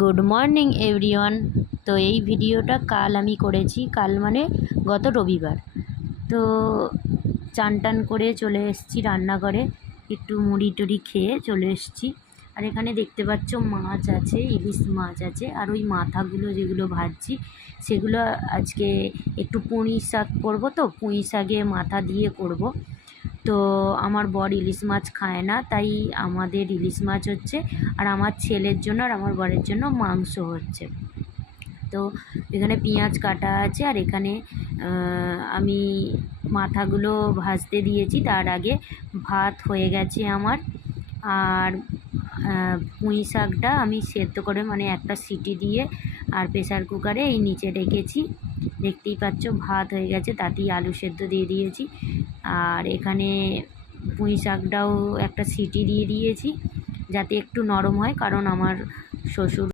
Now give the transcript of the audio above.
Good morning everyone. তো এই ভিডিওটা কাল আমি করেছি, কাল মানে গত রবিবার। তো চান টান করে চলে এসেছি রান্নাঘরে, একটু মুড়ি টুড়ি খেয়ে চলে এসেছি। আর এখানে দেখতে পাচ্ছ মাছ আছে, ইলিশ মাছ আছে, আর ওই মাথাগুলো যেগুলো ভাজছি সেগুলো আজকে একটু পুঁই শাক করবো, তো পুঁই শাকে মাথা দিয়ে করব। তো আমার বর ইলিশ মাছ খায় না, তাই আমাদের ইলিশ মাছ হচ্ছে, আর আমার ছেলের জন্য আর আমার বরের জন্য মাংস হচ্ছে। তো এখানে পেঁয়াজ কাটা আছে, আর এখানে আমি মাথাগুলো ভাজতে দিয়েছি। তার আগে ভাত হয়ে গেছে আমার, আর পুঁই শাকটা আমি সেদ্ধ করে মানে একটা সিটি দিয়ে আর প্রেসার কুকারে এই নিচে রেখেছি। দেখতেই পাচ্ছ ভাত হয়ে গেছে, তাতেই আলু সেদ্ধ দিয়ে দিয়েছি। আর এখানে পুঁই শাকটাও একটা সিটি দিয়ে দিয়েছি যাতে একটু নরম হয়, কারণ আমার শ্বশুর